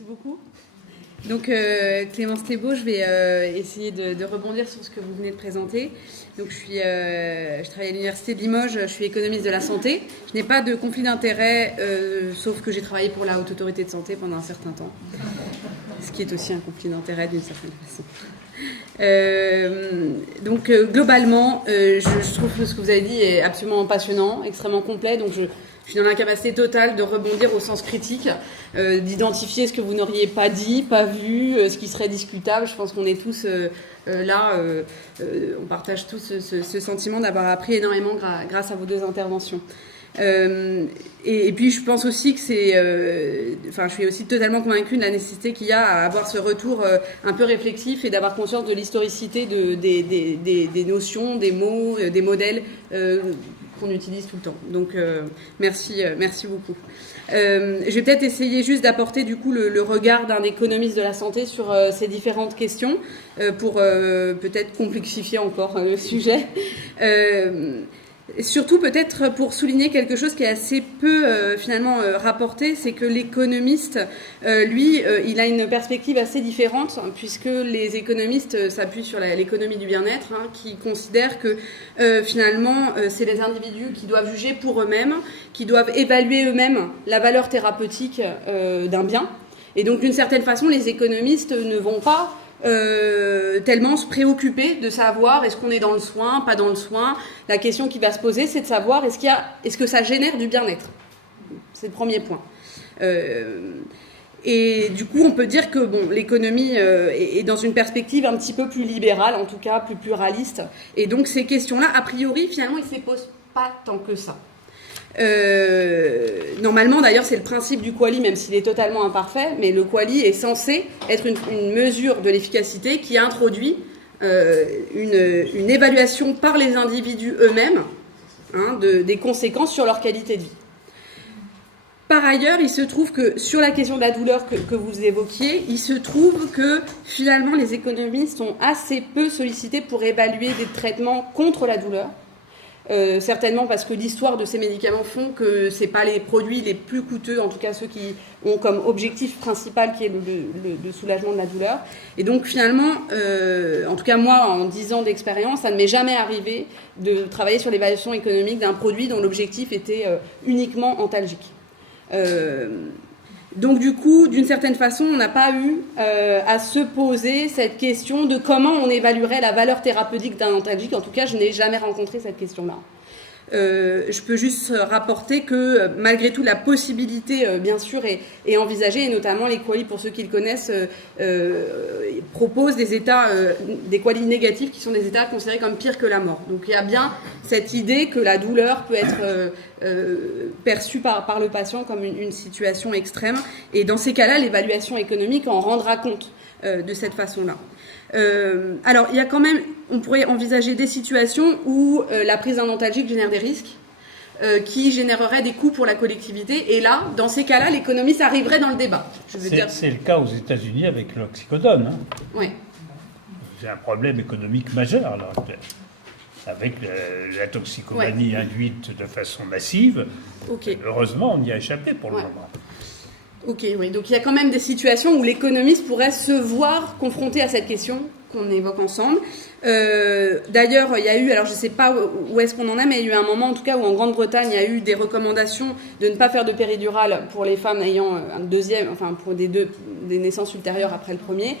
Merci beaucoup. Donc Clémence Thébault, je vais essayer de rebondir sur ce que vous venez de présenter. Donc je travaille à l'Université de Limoges, je suis économiste de la santé. Je n'ai pas de conflit d'intérêt, sauf que j'ai travaillé pour la Haute Autorité de Santé pendant un certain temps. Ce qui est aussi un conflit d'intérêt d'une certaine façon. Donc globalement, je trouve que ce que vous avez dit est absolument passionnant, extrêmement complet. Donc je suis dans l'incapacité totale de rebondir au sens critique, d'identifier ce que vous n'auriez pas dit, pas vu, ce qui serait discutable. Je pense qu'on est tous là, on partage tous ce sentiment d'avoir appris énormément grâce à vos deux interventions. Et puis je pense aussi que je suis aussi totalement convaincue de la nécessité qu'il y a à avoir ce retour un peu réflexif et d'avoir conscience de l'historicité des notions, des mots, des modèles qu'on utilise tout le temps. Donc merci beaucoup. Je vais peut-être essayer juste d'apporter du coup le regard d'un économiste de la santé sur ces différentes questions pour peut-être complexifier encore le sujet. Surtout peut-être pour souligner quelque chose qui est assez peu finalement rapporté, c'est que l'économiste, lui, il a une perspective assez différente, puisque les économistes s'appuient sur l'économie du bien-être, qui considèrent que finalement c'est les individus qui doivent juger pour eux-mêmes, qui doivent évaluer eux-mêmes la valeur thérapeutique d'un bien. Et donc d'une certaine façon, les économistes ne vont pas tellement se préoccuper de savoir est-ce qu'on est dans le soin, pas dans le soin. La question qui va se poser, c'est de savoir est-ce que ça génère du bien-être. C'est le premier point. Et du coup, on peut dire que l'économie est dans une perspective un petit peu plus libérale, en tout cas plus pluraliste. Et donc ces questions-là, a priori, finalement, ils ne se posent pas tant que ça. Normalement, d'ailleurs, c'est le principe du QALY, même s'il est totalement imparfait, mais le QALY est censé être une mesure de l'efficacité qui introduit une évaluation par les individus eux-mêmes des conséquences sur leur qualité de vie. Par ailleurs, il se trouve que sur la question de la douleur que vous évoquiez, il se trouve que finalement les économistes sont assez peu sollicités pour évaluer des traitements contre la douleur. Certainement parce que l'histoire de ces médicaments font que ce n'est pas les produits les plus coûteux, en tout cas ceux qui ont comme objectif principal qui est le soulagement de la douleur. Et donc finalement, en tout cas moi, en 10 ans d'expérience, ça ne m'est jamais arrivé de travailler sur l'évaluation économique d'un produit dont l'objectif était uniquement antalgique. Donc du coup, d'une certaine façon, on n'a pas eu à se poser cette question de comment on évaluerait la valeur thérapeutique d'un antalgique. En tout cas, je n'ai jamais rencontré cette question-là. Je peux juste rapporter que malgré tout, la possibilité, bien sûr, est envisagée, et notamment les QALY, pour ceux qui le connaissent, proposent des états, des QALY négatifs qui sont des états considérés comme pires que la mort. Donc il y a bien cette idée que la douleur peut être perçue par le patient comme une situation extrême, et dans ces cas-là, l'évaluation économique en rendra compte de cette façon-là. Alors, il y a quand même, on pourrait envisager des situations où la prise d'un antalgique génère des risques qui généreraient des coûts pour la collectivité. Et là, dans ces cas-là, l'économiste arriverait dans le débat. C'est le cas aux États-Unis avec l'oxycodone. Oui. C'est un problème économique majeur, là, avec la toxicomanie induite de façon massive. Okay. Heureusement, on y a échappé pour le moment. Ok, oui. Donc il y a quand même des situations où l'économiste pourrait se voir confronté à cette question qu'on évoque ensemble. D'ailleurs, il y a eu, alors je ne sais pas où est-ce qu'on en est, mais il y a eu un moment, en tout cas, où en Grande-Bretagne, il y a eu des recommandations de ne pas faire de péridurale pour les femmes ayant un deuxième, enfin pour des naissances ultérieures après le premier,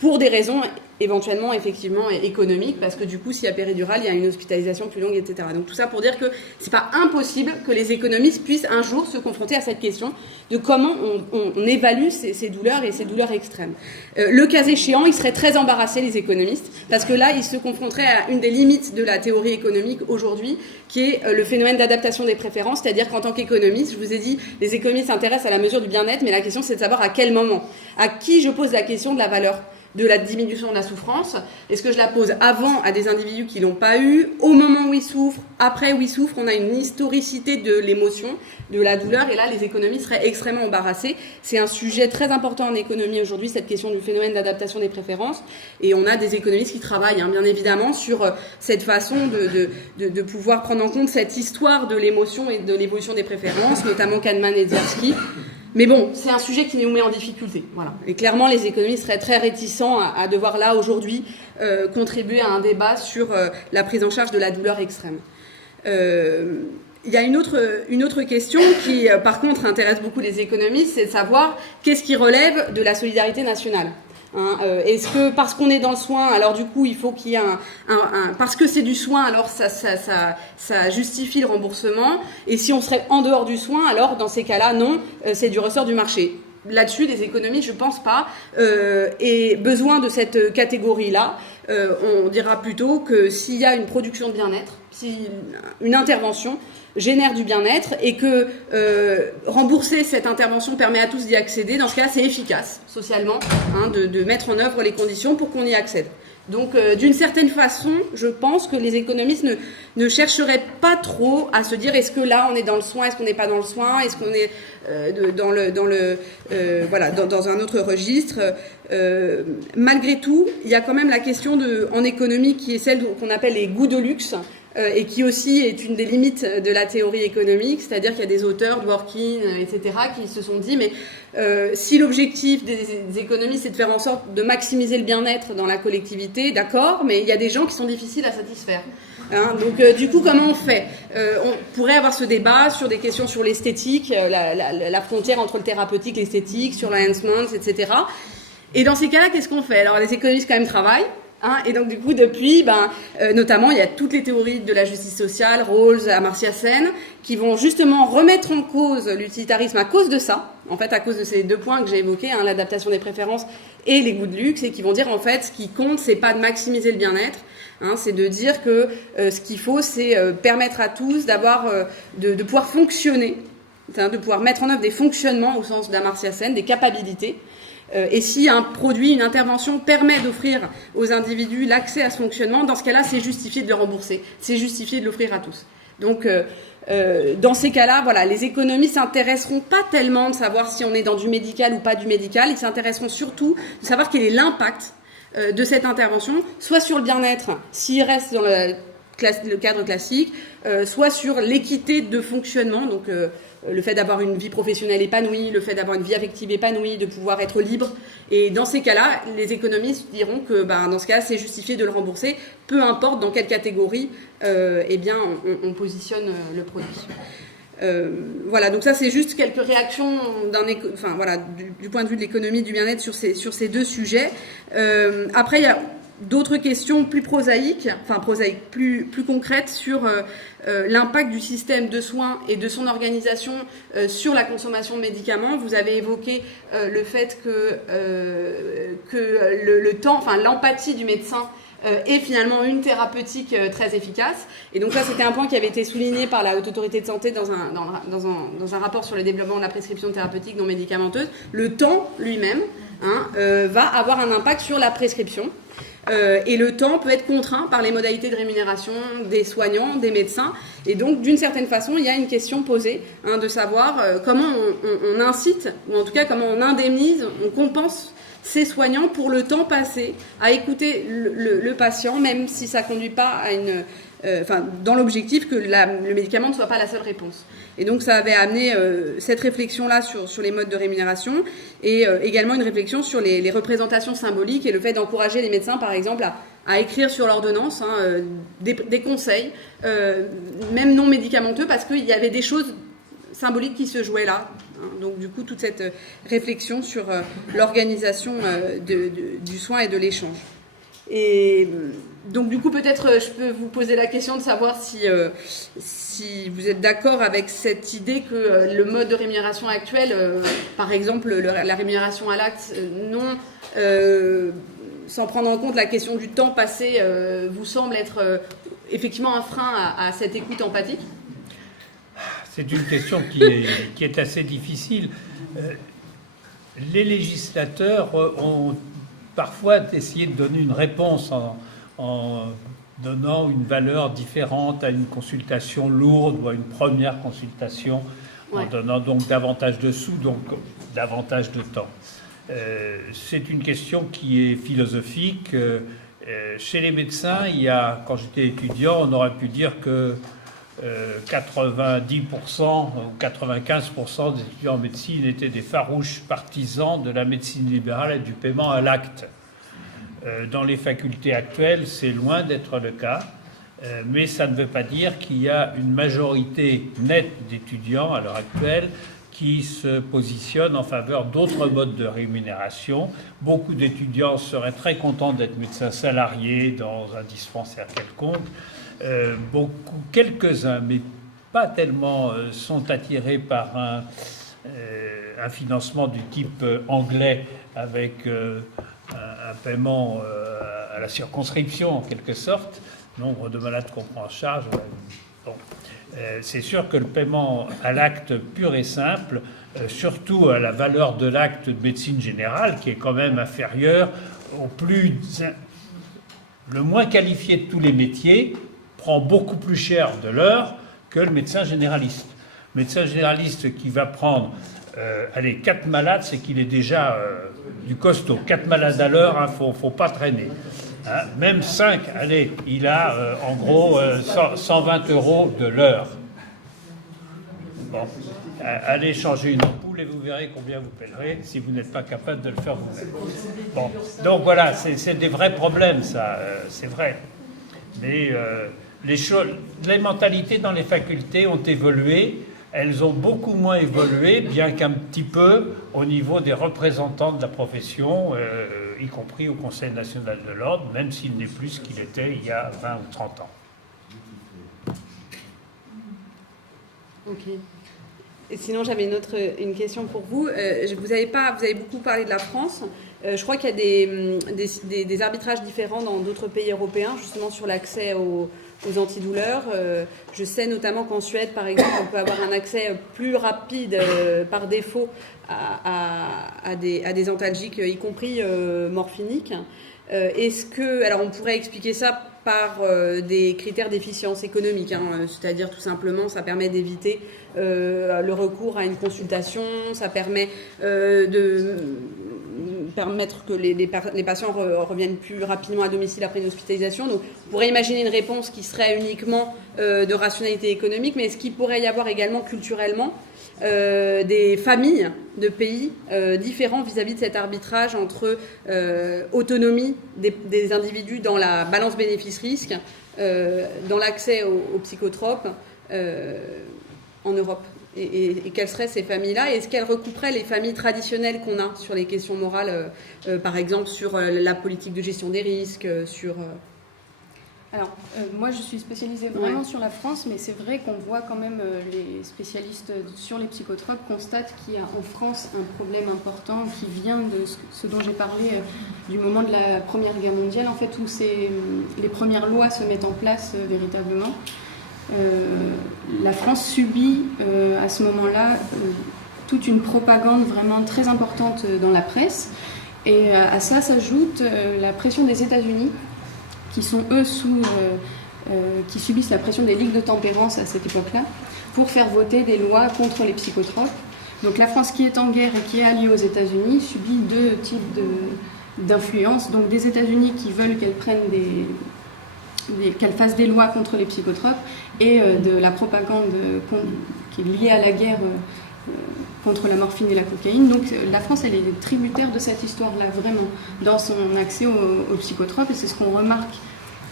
pour des raisons éventuellement effectivement économiques, parce que du coup, s'il y a péridurale, il y a une hospitalisation plus longue, etc. Donc tout ça pour dire que c'est pas impossible que les économistes puissent un jour se confronter à cette question de comment on évalue ces douleurs et ces douleurs extrêmes. Le cas échéant, ils seraient très embarrassés, les économistes, parce que là, ils se confronteraient à une des limites de la théorie économique aujourd'hui, qui est le phénomène d'adaptation des préférences, c'est-à-dire qu'en tant qu'économiste, je vous ai dit, les économistes s'intéressent à la mesure du bien-être, mais la question c'est de savoir à quel moment, à qui je pose la question de la valeur de la diminution de la souffrance. Est-ce que je la pose avant à des individus qui ne l'ont pas eu, au moment où ils souffrent, après où ils souffrent? On a une historicité de l'émotion, de la douleur, et là les économistes seraient extrêmement embarrassés. C'est un sujet très important en économie aujourd'hui, cette question du phénomène d'adaptation des préférences, et on a des économistes qui travaillent bien évidemment sur cette façon de pouvoir prendre en compte cette histoire de l'émotion et de l'évolution des préférences, notamment Kahneman et Tversky. Mais bon, c'est un sujet qui nous met en difficulté. Voilà. Et clairement, les économistes seraient très réticents à devoir là, aujourd'hui, contribuer à un débat sur la prise en charge de la douleur extrême. Il y a une autre question qui, par contre, intéresse beaucoup les économistes, c'est de savoir qu'est-ce qui relève de la solidarité nationale. Est-ce que parce qu'on est dans le soin, alors du coup, il faut qu'il y ait parce que c'est du soin, alors ça justifie le remboursement. Et si on serait en dehors du soin, alors dans ces cas-là, non, c'est du ressort du marché. Là-dessus, les économistes, je pense pas, aient besoin de cette catégorie-là. On dira plutôt que s'il y a une production de bien-être, si une intervention génère du bien-être et que rembourser cette intervention permet à tous d'y accéder, dans ce cas-là, c'est efficace socialement de mettre en œuvre les conditions pour qu'on y accède. Donc, d'une certaine façon, je pense que les économistes ne chercheraient pas trop à se dire est-ce que là on est dans le soin, est-ce qu'on n'est pas dans le soin, est-ce qu'on est dans un autre registre. Malgré tout, il y a quand même la question en économie qui est celle qu'on appelle les goûts de luxe. Et qui aussi est une des limites de la théorie économique, c'est-à-dire qu'il y a des auteurs, Dworkin, etc., qui se sont dit, mais si l'objectif des économistes c'est de faire en sorte de maximiser le bien-être dans la collectivité, d'accord, mais il y a des gens qui sont difficiles à satisfaire. Donc du coup, comment on fait ? On pourrait avoir ce débat sur des questions sur l'esthétique, la frontière entre le thérapeutique, l'esthétique, sur l'enhancement, etc. Et dans ces cas-là, qu'est-ce qu'on fait ? Alors les économistes quand même travaillent. Et donc du coup depuis, notamment il y a toutes les théories de la justice sociale, Rawls, Amartya Sen, qui vont justement remettre en cause l'utilitarisme à cause de ça, en fait à cause de ces deux points que j'ai évoqués, l'adaptation des préférences et les goûts de luxe, et qui vont dire en fait ce qui compte c'est pas de maximiser le bien-être, c'est de dire que ce qu'il faut c'est permettre à tous d'avoir, de pouvoir fonctionner, de pouvoir mettre en œuvre des fonctionnements au sens d'Amartya Sen, des capacités. Et si un produit, une intervention permet d'offrir aux individus l'accès à ce fonctionnement, dans ce cas-là, c'est justifié de le rembourser, c'est justifié de l'offrir à tous. Donc, dans ces cas-là, voilà, les économistes s'intéresseront pas tellement de savoir si on est dans du médical ou pas du médical, ils s'intéresseront surtout de savoir quel est l'impact de cette intervention, soit sur le bien-être, s'il reste dans le cadre classique, soit sur l'équité de fonctionnement, donc le fait d'avoir une vie professionnelle épanouie, le fait d'avoir une vie affective épanouie, de pouvoir être libre. Et dans ces cas-là, les économistes diront que dans ce cas, c'est justifié de le rembourser, peu importe dans quelle catégorie on positionne le produit. Voilà, donc ça c'est juste quelques réactions du point de vue de l'économie du bien-être sur ces deux sujets. Après, il y a d'autres questions plus prosaïques, plus concrètes sur l'impact du système de soins et de son organisation sur la consommation de médicaments. Vous avez évoqué le fait que le temps, l'empathie du médecin est finalement une thérapeutique très efficace. Et donc ça, c'était un point qui avait été souligné par la Haute Autorité de Santé dans un rapport sur le développement de la prescription thérapeutique non médicamenteuse. Le temps lui-même va avoir un impact sur la prescription. Et le temps peut être contraint par les modalités de rémunération des soignants, des médecins. Et donc, d'une certaine façon, il y a une question posée de savoir comment on incite, ou en tout cas comment on indemnise, on compense ces soignants pour le temps passé à écouter le patient, même si ça ne conduit pas à dans l'objectif que le médicament ne soit pas la seule réponse. Et donc ça avait amené cette réflexion-là sur les modes de rémunération et également une réflexion sur les représentations symboliques et le fait d'encourager les médecins, par exemple, à écrire sur l'ordonnance des conseils, même non médicamenteux, parce qu'il y avait des choses symboliques qui se jouaient là. Donc du coup, toute cette réflexion sur l'organisation du soin et de l'échange. Et donc du coup, peut-être je peux vous poser la question de savoir si vous êtes d'accord avec cette idée que le mode de rémunération actuel, par exemple la rémunération à l'acte, sans prendre en compte la question du temps passé, vous semble être effectivement un frein à cette écoute empathique ? C'est une question qui est assez difficile. Les législateurs ont parfois essayé de donner une réponse en donnant une valeur différente à une consultation lourde ou à une première consultation, en donnant donc davantage de sous, donc davantage de temps. C'est une question qui est philosophique. Chez les médecins, quand j'étais étudiant, on aurait pu dire que 90% ou 95% des étudiants en médecine étaient des farouches partisans de la médecine libérale et du paiement à l'acte. Dans les facultés actuelles, c'est loin d'être le cas, mais ça ne veut pas dire qu'il y a une majorité nette d'étudiants à l'heure actuelle qui se positionnent en faveur d'autres modes de rémunération. Beaucoup d'étudiants seraient très contents d'être médecins salariés dans un dispensaire quelconque. Quelques-uns, mais pas tellement, sont attirés par un financement du type anglais avec un paiement à la circonscription en quelque sorte, nombre de malades qu'on prend en charge. Bon. C'est sûr que le paiement à l'acte pur et simple, surtout à la valeur de l'acte de médecine générale, qui est quand même inférieure le moins qualifié de tous les métiers, prend beaucoup plus cher de l'heure que le médecin généraliste. Le médecin généraliste qui va prendre 4 malades, c'est qu'il est déjà du costaud. 4 malades à l'heure, il ne faut pas traîner. Hein, même 5, il a en gros 120 € de l'heure. Bon, allez changer une ampoule et vous verrez combien vous paierez si vous n'êtes pas capable de le faire vous-même. Bon, donc voilà, c'est des vrais problèmes, ça, c'est vrai. Mais les mentalités dans les facultés ont évolué. Elles ont beaucoup moins évolué, bien qu'un petit peu au niveau des représentants de la profession, y compris au Conseil national de l'ordre, même s'il n'est plus ce qu'il était il y a 20 ou 30 ans. Ok. Et sinon, j'avais une question pour vous. Vous avez beaucoup parlé de la France. Je crois qu'il y a des arbitrages différents dans d'autres pays européens, justement sur l'accès aux antidouleurs. Je sais notamment qu'en Suède, par exemple, on peut avoir un accès plus rapide par défaut à des antalgiques, y compris morphiniques. Alors on pourrait expliquer ça par des critères d'efficience économique, hein, c'est-à-dire tout simplement ça permet d'éviter le recours à une consultation, ça permet de permettre que les patients reviennent plus rapidement à domicile après une hospitalisation. Donc on pourrait imaginer une réponse qui serait uniquement de rationalité économique, mais est-ce qu'il pourrait y avoir également culturellement des familles de pays différents vis-à-vis de cet arbitrage entre autonomie des individus dans la balance bénéfice-risque, dans l'accès aux psychotropes en Europe. Et quelles seraient ces familles-là? Est-ce qu'elles recouperaient les familles traditionnelles qu'on a sur les questions morales, par exemple sur la politique de gestion des risques, sur... Alors, moi je suis spécialisée vraiment sur la France, mais c'est vrai qu'on voit quand même les spécialistes sur les psychotropes constatent qu'il y a en France un problème important qui vient de ce dont j'ai parlé du moment de la Première Guerre mondiale, en fait, où les premières lois se mettent en place véritablement. La France subit à ce moment-là toute une propagande vraiment très importante dans la presse, et à ça s'ajoute la pression des États-Unis, qui sont eux qui subissent la pression des ligues de tempérance à cette époque-là, pour faire voter des lois contre les psychotropes. Donc la France, qui est en guerre et qui est alliée aux États-Unis, subit deux types d'influences. Donc des États-Unis qui veulent qu'elle fasse des lois contre les psychotropes, et de la propagande qui est liée à la guerre contre la morphine et la cocaïne. Donc la France, elle est tributaire de cette histoire-là, vraiment, dans son accès aux psychotropes, et c'est ce qu'on remarque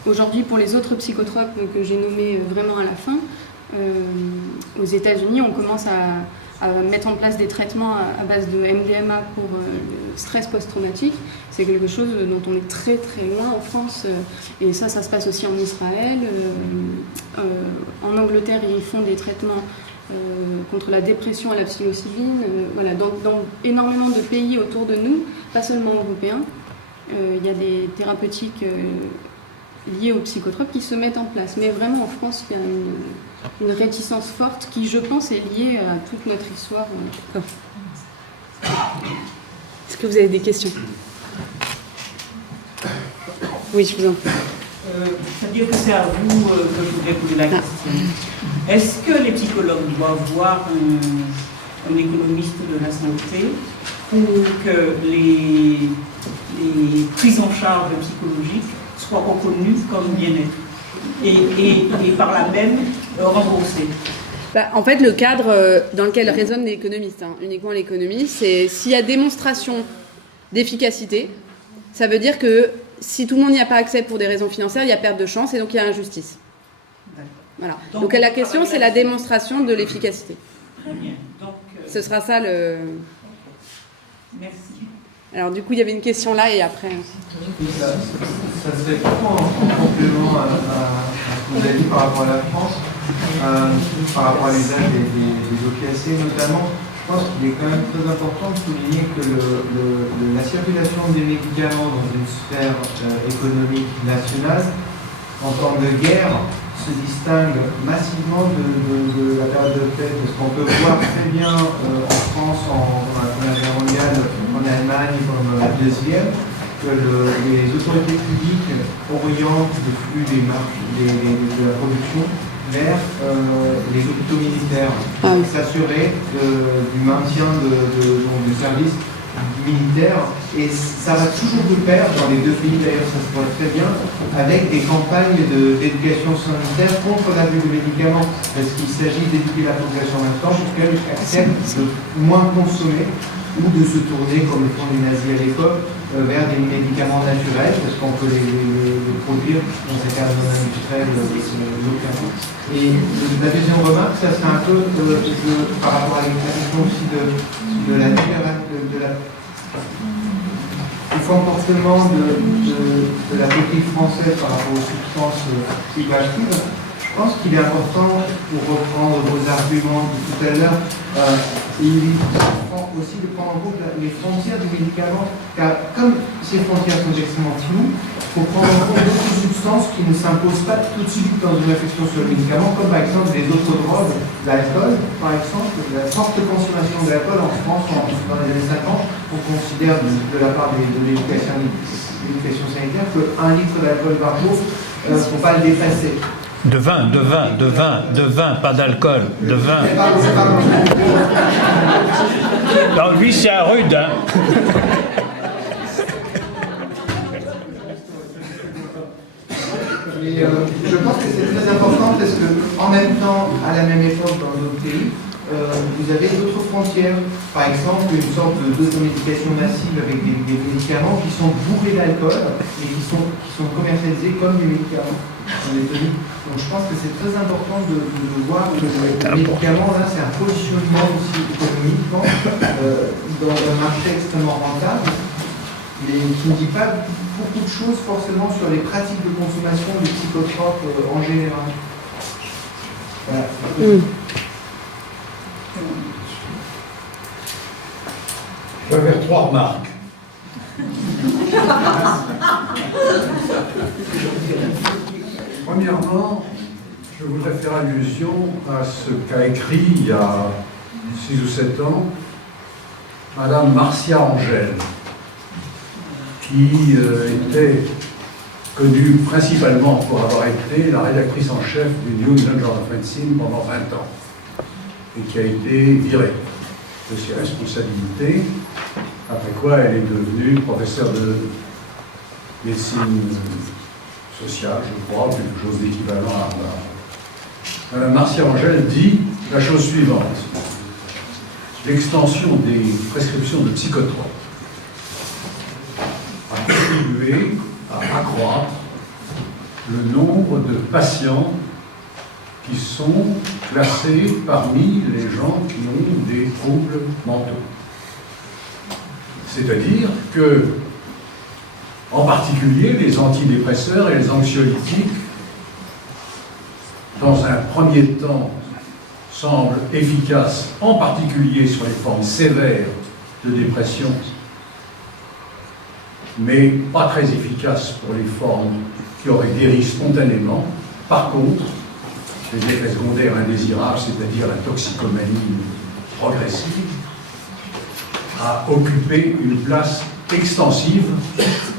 aujourd'hui pour les autres psychotropes que j'ai nommés vraiment à la fin. Aux États-Unis, on commence à mettre en place des traitements à base de MDMA pour le stress post-traumatique. C'est quelque chose dont on est très très loin en France, et ça se passe aussi en Israël. En Angleterre, ils font des traitements contre la dépression à la psilocybine. Voilà, dans énormément de pays autour de nous, pas seulement européens, il y a des thérapeutiques liées aux psychotropes qui se mettent en place. Mais vraiment en France, il y a une réticence forte qui, je pense, est liée à toute notre histoire. Est-ce que vous avez des questions? Oui, je vous en prie. C'est-à-dire que c'est à vous que je voudrais poser la question. Est-ce que les psychologues doivent voir un économiste de la santé pour que les prises en charge psychologiques soient reconnues comme bien-être, et par là même remboursés? En fait, le cadre dans lequel raisonnent les économistes, uniquement l'économie, c'est s'il y a démonstration d'efficacité, ça veut dire que si tout le monde n'y a pas accès pour des raisons financières, il y a perte de chance et donc il y a injustice. Voilà. Donc la question, c'est la démonstration de l'efficacité. Très bien. Donc, ce sera ça le... Merci. Alors du coup, il y avait une question là et après... Oui, ça serait en complément à ce que vous avez dit par rapport à la France, par rapport à l'usage des opiacés notamment. Je pense qu'il est quand même très important de souligner que la circulation des médicaments dans une sphère économique nationale, en temps de guerre, se distingue massivement de la période de paix, parce qu'on peut voir très bien en France, en la guerre mondiale, en Allemagne, comme la deuxième, que les autorités publiques orientent le flux de la production vers les hôpitaux militaires, s'assurer du maintien du service militaire, et ça va toujours de pair, dans les deux pays d'ailleurs ça se voit très bien, avec des campagnes d'éducation sanitaire contre l'abus de médicaments, parce qu'il s'agit d'éduquer la population en même temps pour qu'elle accepte de moins consommer ou de se tourner, comme le font les nazis à l'époque, vers des médicaments naturels, parce qu'on peut les produire dans ces cadres non industriels localement. Et la deuxième remarque, ça c'est un peu par rapport à l'explication aussi du comportement de la politique française par rapport aux substances psychoactives. Je pense qu'il est important, pour reprendre vos arguments de tout à l'heure, il faut aussi de prendre en compte les frontières du médicament, car comme ces frontières sont extrêmement floues, il faut prendre en compte d'autres substances qui ne s'imposent pas tout de suite dans une réflexion sur le médicament, comme par exemple les autres drogues, l'alcool, par exemple, la forte consommation de l'alcool en France dans les années 50, on considère de la part de l'éducation sanitaire qu'un litre d'alcool par jour, il ne faut pas le dépasser. De vin, pas d'alcool, de vin. Non, lui, c'est un rude, hein. Et je pense que c'est très important parce que, en même temps, à la même époque, dans d'autres pays, vous avez d'autres frontières. Par exemple, une sorte d'automédication massive avec des médicaments qui sont bourrés d'alcool et qui sont commercialisés comme des médicaments. Donc je pense que c'est très important de voir que le médicament, là, c'est un positionnement aussi économique dans un marché extrêmement rentable, mais qui ne dit pas beaucoup de choses forcément sur les pratiques de consommation des psychotropes en général. Voilà. Je vais faire 3 remarques. Premièrement, je voudrais faire allusion à ce qu'a écrit il y a 6 ou 7 ans Madame Marcia Angèle, qui était connue principalement pour avoir été la rédactrice en chef du New England Journal of Medicine pendant 20 ans, et qui a été virée de ses responsabilités, après quoi elle est devenue professeure de médecine sociale, je crois, quelque chose d'équivalent à Harvard. Madame Marcia Angèle dit la chose suivante: l'extension des prescriptions de psychotropes a contribué à accroître le nombre de patients qui sont classés parmi les gens qui ont des troubles mentaux. C'est-à-dire que, en particulier, les antidépresseurs et les anxiolytiques, dans un premier temps, semblent efficaces, en particulier sur les formes sévères de dépression, mais pas très efficaces pour les formes qui auraient guéri spontanément. Par contre, les effets secondaires indésirables, c'est-à-dire la toxicomanie progressive, a occupé une place extensive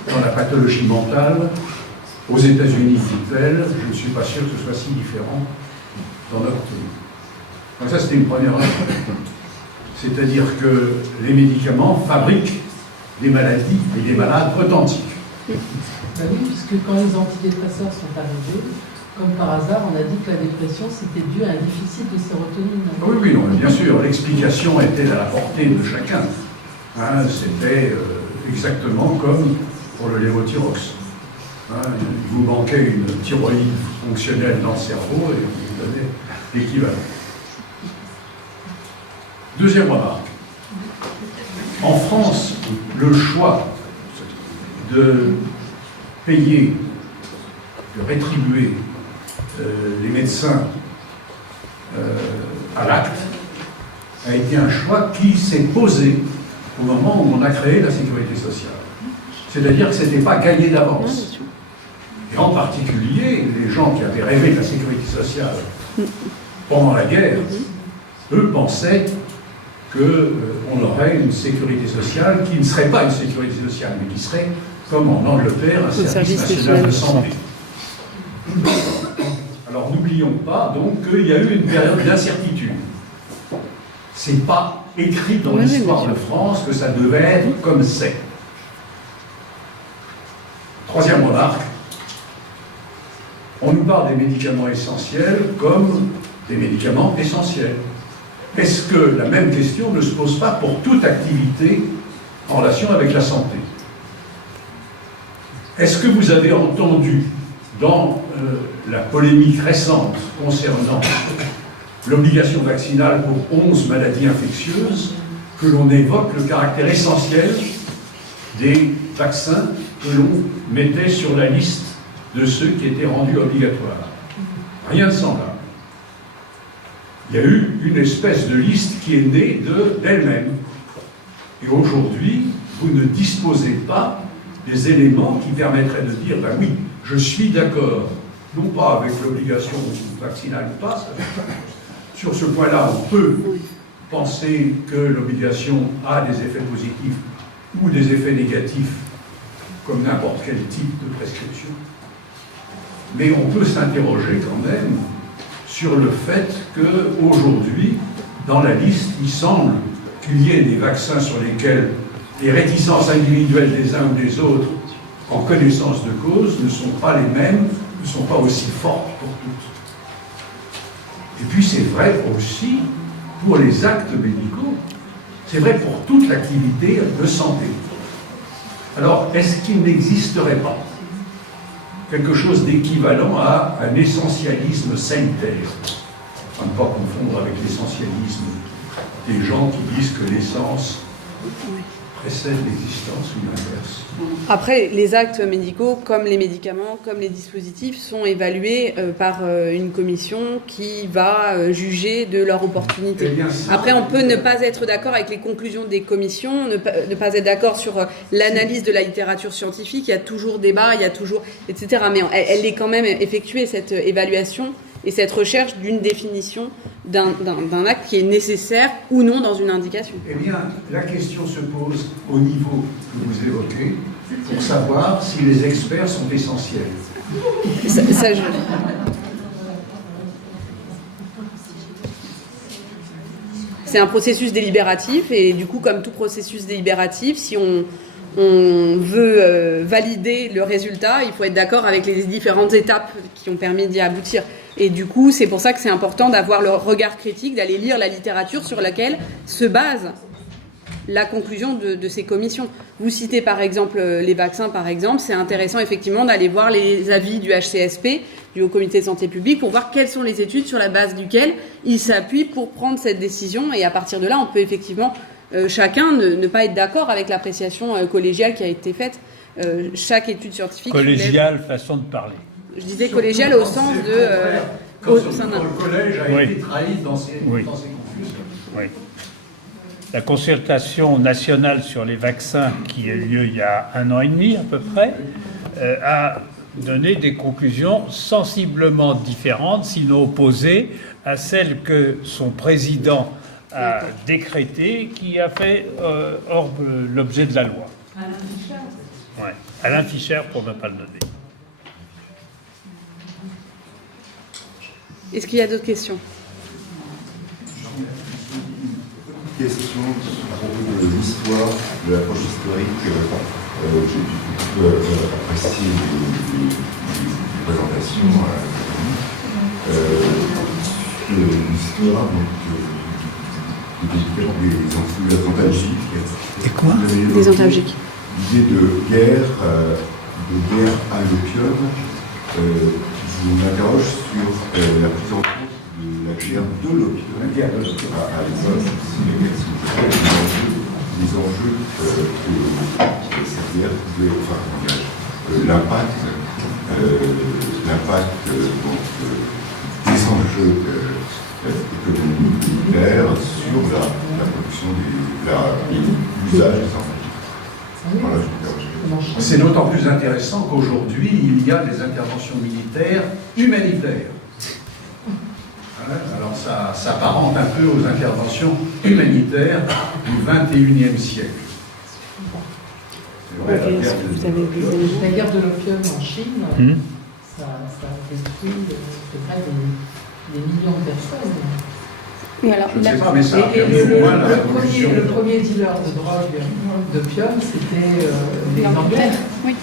dans la pathologie mentale. Aux États-Unis, dit-elle, je ne suis pas sûr que ce soit si différent dans notre pays. Donc ça, c'était une première chose. C'est-à-dire que les médicaments fabriquent des maladies et des malades authentiques. Ben oui, puisque quand les antidépresseurs sont arrivés, Comme par hasard, on a dit que la dépression, c'était dû à un déficit de sérotonine. Oui, oui, non, bien sûr, l'explication était à la portée de chacun. Hein, c'était exactement comme pour le lévothyrox. Hein, il vous manquait une thyroïde fonctionnelle dans le cerveau et vous donnez l'équivalent. Deuxième remarque. En France, le choix de payer, de rétribuer les médecins à l'acte a été un choix qui s'est posé au moment où on a créé la sécurité sociale. C'est-à-dire que ce n'était pas gagné d'avance. Et en particulier, les gens qui avaient rêvé de la sécurité sociale pendant la guerre, eux pensaient qu'on aurait une sécurité sociale qui ne serait pas une sécurité sociale, mais qui serait, comme en Angleterre, un service national de santé. Alors n'oublions pas donc qu'il y a eu une période d'incertitude. C'est pas écrit dans l'histoire de France que ça devait être comme c'est. Troisième remarque, on nous parle des médicaments essentiels comme des médicaments essentiels. Est-ce que la même question ne se pose pas pour toute activité en relation avec la santé? Est-ce que vous avez entendu dans la polémique récente concernant l'obligation vaccinale pour 11 maladies infectieuses que l'on évoque le caractère essentiel des vaccins que l'on mettait sur la liste de ceux qui étaient rendus obligatoires? Rien de semblable. Il y a eu une espèce de liste qui est née d'elle-même. Et aujourd'hui, vous ne disposez pas des éléments qui permettraient de dire, ben oui, je suis d'accord, non pas avec l'obligation vaccinale ou pas, sur ce point-là, on peut penser que l'obligation a des effets positifs ou des effets négatifs, comme n'importe quel type de prescription. Mais on peut s'interroger quand même sur le fait qu'aujourd'hui, dans la liste, il semble qu'il y ait des vaccins sur lesquels les réticences individuelles des uns ou des autres, en connaissance de cause, ne sont pas les mêmes, ne sont pas aussi fortes pour toutes. Et puis c'est vrai aussi pour les actes médicaux, c'est vrai pour toute l'activité de santé. Alors, est-ce qu'il n'existerait pas quelque chose d'équivalent à un essentialisme sanitaire? À ne pas confondre avec l'essentialisme des gens qui disent que l'essence précède l'existence ou l'inverse. Après, les actes médicaux, comme les médicaments, comme les dispositifs, sont évalués par une commission qui va juger de leur opportunité. Après, on peut ne pas être d'accord avec les conclusions des commissions, ne pas être d'accord sur l'analyse de la littérature scientifique. Il y a toujours débat, il y a toujours, etc. Mais elle est quand même effectuée, cette évaluation et cette recherche d'une définition d'un acte qui est nécessaire ou non dans une indication. Eh bien, la question se pose au niveau que vous évoquez pour savoir si les experts sont essentiels. C'est un processus délibératif et du coup, comme tout processus délibératif, si on veut valider le résultat, il faut être d'accord avec les différentes étapes qui ont permis d'y aboutir. Et du coup, c'est pour ça que c'est important d'avoir le regard critique, d'aller lire la littérature sur laquelle se base la conclusion de ces commissions. Vous citez par exemple les vaccins, par exemple, c'est intéressant effectivement d'aller voir les avis du HCSP, du Haut Comité de Santé Publique, pour voir quelles sont les études sur la base duquel ils s'appuient pour prendre cette décision. Et à partir de là, on peut effectivement chacun ne pas être d'accord avec l'appréciation collégiale qui a été faite. Chaque étude scientifique... Collégiale, façon de parler. Je disais collégiale au sens de... Quand le collège a été trahi dans ses conclusions. Oui. La concertation nationale sur les vaccins, qui a eu lieu il y a 1 an et demi à peu près, a donné des conclusions sensiblement différentes, sinon opposées, à celles que son président a décrétées, qui a fait hors l'objet de la loi. Alain Fischer. Ouais. Alain Fischer, pour ne pas le nommer. Est-ce qu'il y a d'autres questions? Une question à propos de l'histoire, de l'approche historique. J'ai apprécié du présentation l'histoire des influences antalgiques. Et quoi? Des antalgiques. L'idée de guerre à l'opium. Je m'interroge sur la prise en compte de la guerre de l'opium. À l'époque, les enjeux que cette guerre pouvait, l'impact des enjeux économiques, militaires sur la production l'usage des antalgiques. Voilà, je m'interroge. C'est d'autant plus intéressant qu'aujourd'hui, il y a des interventions militaires humanitaires. Voilà, alors ça s'apparente un peu aux interventions humanitaires du XXIe siècle. C'est vrai, La guerre de l'opium en Chine, ça a détruit des millions de personnes. Oui, alors, je ne sais pas, mais ça a permis au moins la révolution. Le premier dealer de drogue d'opium, c'était les Anglais. Oui.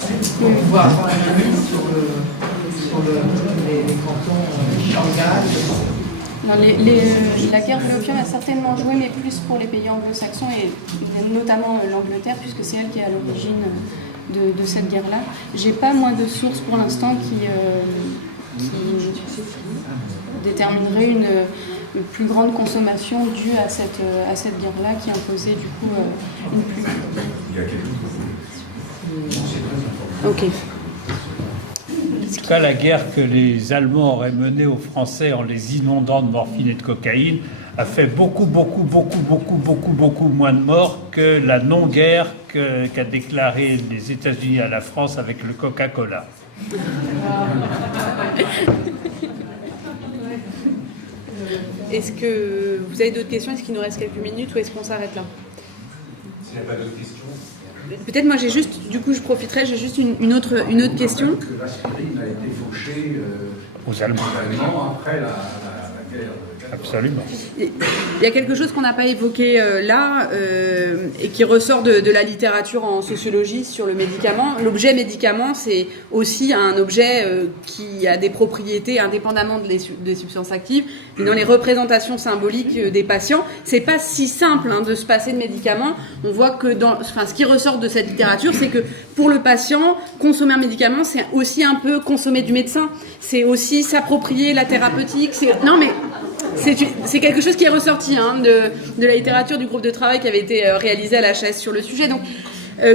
On voit avoir un avis sur les cantons Shanghai. Non, la guerre de l'opium a certainement joué, mais plus pour les pays anglo-saxons et notamment l'Angleterre, puisque c'est elle qui est à l'origine de cette guerre-là. J'ai pas, moi, de source pour l'instant qui déterminerait une plus grande consommation due à cette guerre-là qui imposait du coup une plus. Il y a quelque chose. Ok. En tout cas, la guerre que les Allemands auraient menée aux Français en les inondant de morphine et de cocaïne a fait beaucoup moins de morts que la non-guerre qu'a déclaré les États-Unis à la France avec le Coca-Cola. Est-ce que vous avez d'autres questions? Est-ce qu'il nous reste quelques minutes ou est-ce qu'on s'arrête là? S'il n'y a pas d'autres questions. Peut-être moi j'ai juste, du coup je profiterai, j'ai juste une autre question. Que l'aspirine a été fauchée Aux Allemands. après la guerre. Absolument. Il y a quelque chose qu'on n'a pas évoqué là et qui ressort de la littérature en sociologie sur le médicament. L'objet médicament, c'est aussi un objet qui a des propriétés indépendamment des substances actives. Et dans les représentations symboliques des patients, c'est pas si simple de se passer de médicaments. On voit que ce qui ressort de cette littérature, c'est que pour le patient, consommer un médicament, c'est aussi un peu consommer du médecin. C'est aussi s'approprier la thérapeutique. Non mais c'est quelque chose qui est ressorti de la littérature du groupe de travail qui avait été réalisé à l'HS sur le sujet. Donc,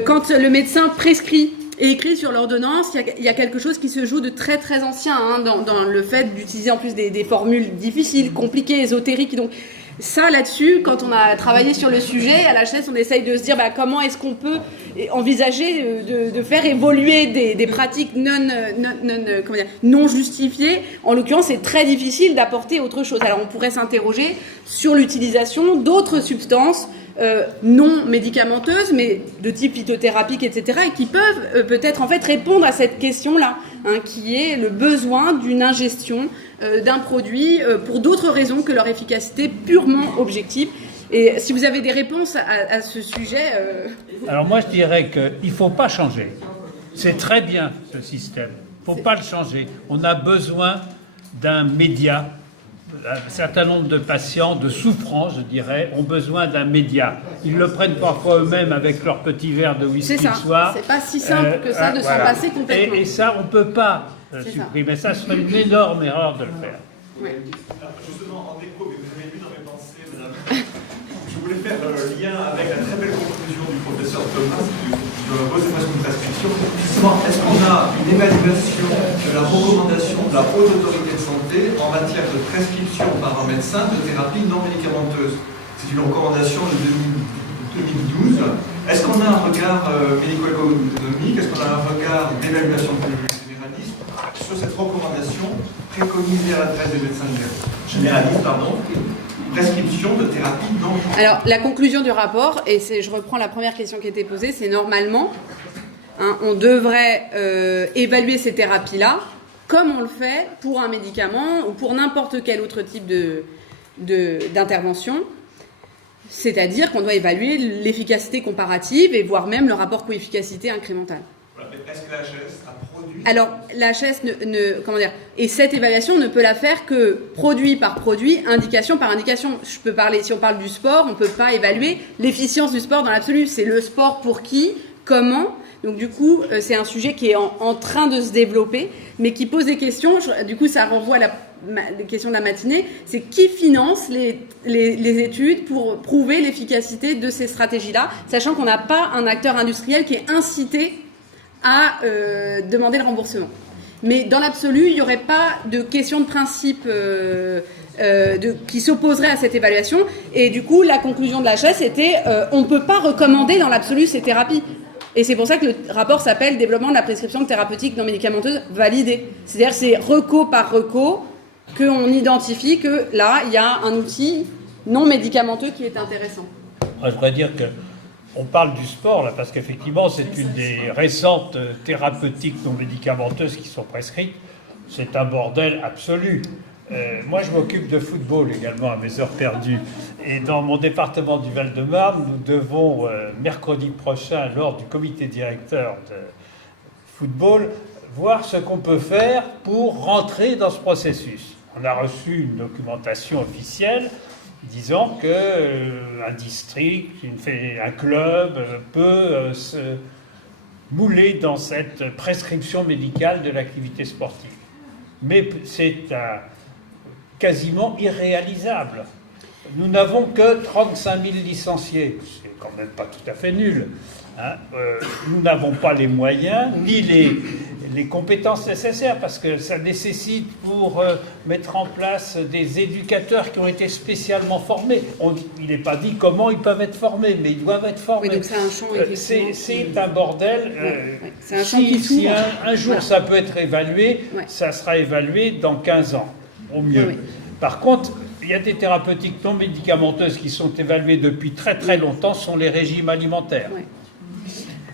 quand le médecin prescrit et écrit sur l'ordonnance, il y a quelque chose qui se joue de très très ancien dans le fait d'utiliser en plus des formules difficiles, compliquées, ésotériques. Donc, ça, là-dessus, quand on a travaillé sur le sujet, à l'HS, on essaye de se dire comment est-ce qu'on peut envisager de faire évoluer des pratiques non justifiées. En l'occurrence, c'est très difficile d'apporter autre chose. Alors, on pourrait s'interroger sur l'utilisation d'autres substances non médicamenteuses, mais de type phytothérapique, etc., et qui peuvent peut-être en fait répondre à cette question-là, qui est le besoin d'une ingestion d'un produit pour d'autres raisons que leur efficacité purement objective. Et si vous avez des réponses à ce sujet... Alors moi je dirais qu'il ne faut pas changer. C'est très bien ce système. Il ne faut pas le changer. On a besoin d'un média. Un certain nombre de patients de souffrance, je dirais, ont besoin d'un média. Ils le prennent parfois eux-mêmes avec leur petit verre de whisky le soir. C'est pas si simple que ça de s'en passer complètement. Et ça, on ne peut pas supprimer. Ça serait une énorme erreur de le faire. Oui. Justement, en écho, mais vous avez lu dans mes pensées, madame, je voulais faire le lien avec la très belle conclusion du professeur Thomas sur la presque une prescription. Justement, est-ce qu'on a une évaluation de la recommandation de la haute autorité de santé en matière de prescription par un médecin de thérapie non médicamenteuse? C'est une recommandation de 2012. Est-ce qu'on a un regard médico-économique? Est-ce qu'on a un regard d'évaluation plus généraliste sur cette recommandation préconisée à l'adresse des médecins généralistes, prescription de thérapie non médicamenteuse? Alors, la conclusion du rapport, et je reprends la première question qui était posée, c'est normalement, on devrait évaluer ces thérapies-là comme on le fait pour un médicament ou pour n'importe quel autre type d'intervention. C'est-à-dire qu'on doit évaluer l'efficacité comparative et voire même le rapport coût-efficacité incrémental. Voilà, est-ce que la HAS a produit? Alors, la HAS comment dire, et cette évaluation ne peut la faire que produit par produit, indication par indication. Je peux parler, si on parle du sport, on ne peut pas évaluer l'efficience du sport dans l'absolu. C'est le sport pour qui, comment. Donc du coup, c'est un sujet qui est en train de se développer, mais qui pose des questions. Du coup, ça renvoie à les questions de la matinée. C'est qui finance les études pour prouver l'efficacité de ces stratégies-là, sachant qu'on n'a pas un acteur industriel qui est incité à demander le remboursement. Mais dans l'absolu, il n'y aurait pas de question de principe qui s'opposerait à cette évaluation. Et du coup, la conclusion de la HAS était on ne peut pas recommander dans l'absolu ces thérapies. Et c'est pour ça que le rapport s'appelle « Développement de la prescription thérapeutique non médicamenteuse validée ». C'est-à-dire c'est reco par reco qu'on identifie que là, il y a un outil non médicamenteux qui est intéressant. Je voudrais dire qu'on parle du sport, là, parce qu'effectivement, c'est une des récentes thérapeutiques non médicamenteuses qui sont prescrites. C'est un bordel absolu. Moi, je m'occupe de football également à mes heures perdues. Et dans mon département du Val-de-Marne, nous devons, mercredi prochain, lors du comité directeur de football, voir ce qu'on peut faire pour rentrer dans ce processus. On a reçu une documentation officielle disant qu'un district, un club peut se mouler dans cette prescription médicale de l'activité sportive. Mais c'est quasiment irréalisable. Nous n'avons que 35 000 licenciés. C'est quand même pas tout à fait nul. Hein. Nous n'avons pas les moyens, ni les compétences nécessaires, parce que ça nécessite pour mettre en place des éducateurs qui ont été spécialement formés. Il n'est pas dit comment ils peuvent être formés, mais ils doivent être formés. Oui, donc c'est un champ, c'est un bordel. C'est un champ qui s'ouvre. Si un jour voilà, ça peut être évalué, ça sera évalué dans 15 ans, au mieux. Oui. Par contre, il y a des thérapeutiques non médicamenteuses qui sont évaluées depuis très très longtemps, sont les régimes alimentaires. Oui.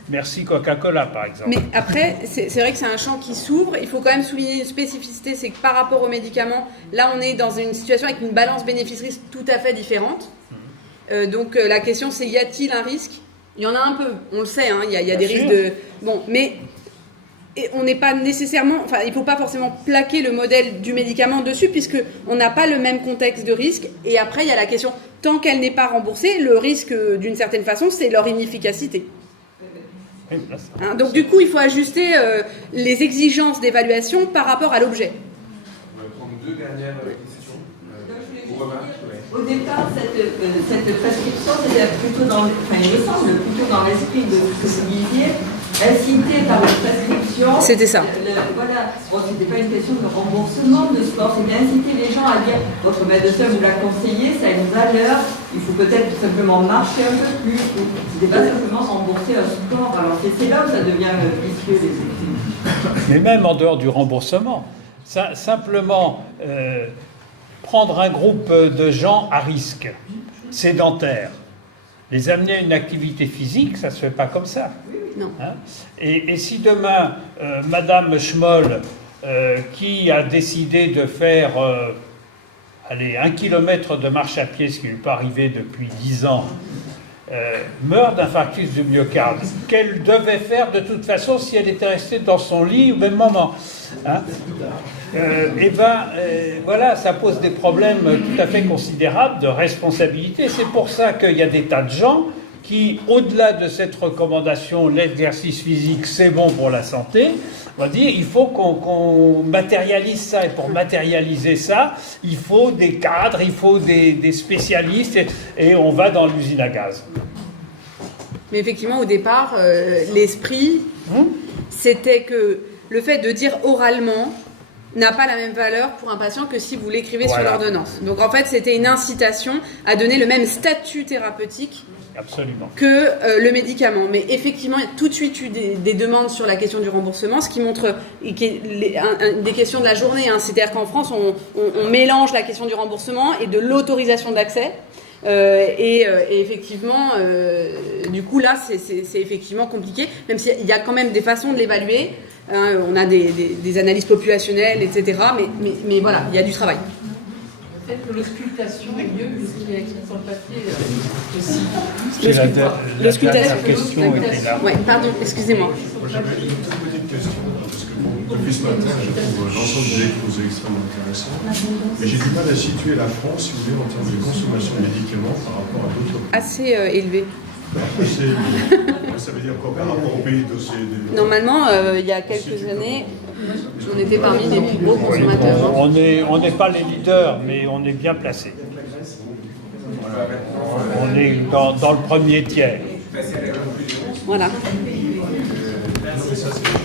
Merci Coca-Cola, par exemple. Mais après, c'est vrai que c'est un champ qui s'ouvre. Il faut quand même souligner une spécificité, c'est que par rapport aux médicaments, là, on est dans une situation avec une balance bénéfice-risque tout à fait différente. Donc, la question, c'est y a-t-il un risque? Il y en a un peu, on le sait, hein, il y a des risques de... Bon, mais on n'est pas nécessairement... Enfin, il ne faut pas forcément plaquer le modèle du médicament dessus, puisqu'on n'a pas le même contexte de risque. Et après, il y a la question, tant qu'elle n'est pas remboursée, le risque, d'une certaine façon, c'est leur inefficacité. Hein, donc du coup, il faut ajuster les exigences d'évaluation par rapport à l'objet. On va prendre deux dernières questions. Au départ, cette prescription, c'était plutôt dans, il me semble, plutôt dans l'esprit de ce que vous disiez, incité par la prescription. C'était ça. Voilà. Bon, c'était pas une question de remboursement de sport, c'était inciter les gens à dire votre médecin vous l'a conseillé, ça a une valeur, il faut peut-être tout simplement marcher un peu plus. C'était pas simplement rembourser un sport. Alors c'est là où ça devient vicieux, les effets. Mais même en dehors du remboursement, simplement prendre un groupe de gens à risque, sédentaires, les amener à une activité physique, ça ne se fait pas comme ça. Non. Hein, et si demain, Madame Schmoll, qui a décidé de faire 1 kilomètre de marche à pied, ce qui ne lui est pas arrivé depuis 10 ans, meurt d'infarctus du myocarde, qu'elle devait faire de toute façon si elle était restée dans son lit au même moment, hein, voilà, ça pose des problèmes tout à fait considérables de responsabilité. C'est pour ça qu'il y a des tas de gens qui, au-delà de cette recommandation, l'exercice physique, c'est bon pour la santé, on va dire, il faut qu'on matérialise ça. Et pour matérialiser ça, il faut des cadres, il faut des spécialistes, et on va dans l'usine à gaz. Mais effectivement, au départ, l'esprit, c'était que le fait de dire oralement n'a pas la même valeur pour un patient que si vous l'écrivez sur l'ordonnance. Donc en fait, c'était une incitation à donner le même statut thérapeutique Absolument. que le médicament. Mais effectivement, il y a tout de suite eu des demandes sur la question du remboursement, ce qui montre des questions de la journée. Hein. C'est-à-dire qu'en France, on mélange la question du remboursement et de l'autorisation d'accès. Et effectivement, du coup, là, c'est effectivement compliqué, même s'il y a quand même des façons de l'évaluer. On a des analyses populationnelles, etc. Mais voilà, il y a du travail. Le peut-être que l'auscultation est mieux, puisqu'il est écrit sur le papier aussi. L'auscultation question était là. Ouais, pardon, excusez-moi. Moi, j'avais une toute petite question, parce que depuis ce matin, je trouve l'ensemble des exposés extrêmement intéressant, mais j'ai du mal à situer la France, si vous voulez, en termes de consommation de médicaments par rapport à d'autres pays. Assez élevé. Ça veut dire quoi par rapport aux pays de Normalement, il y a quelques années, on était parmi les plus gros consommateurs. On n'est pas les leaders, mais on est bien placé. On est dans le premier tiers. Voilà. Non, mais ça, c'est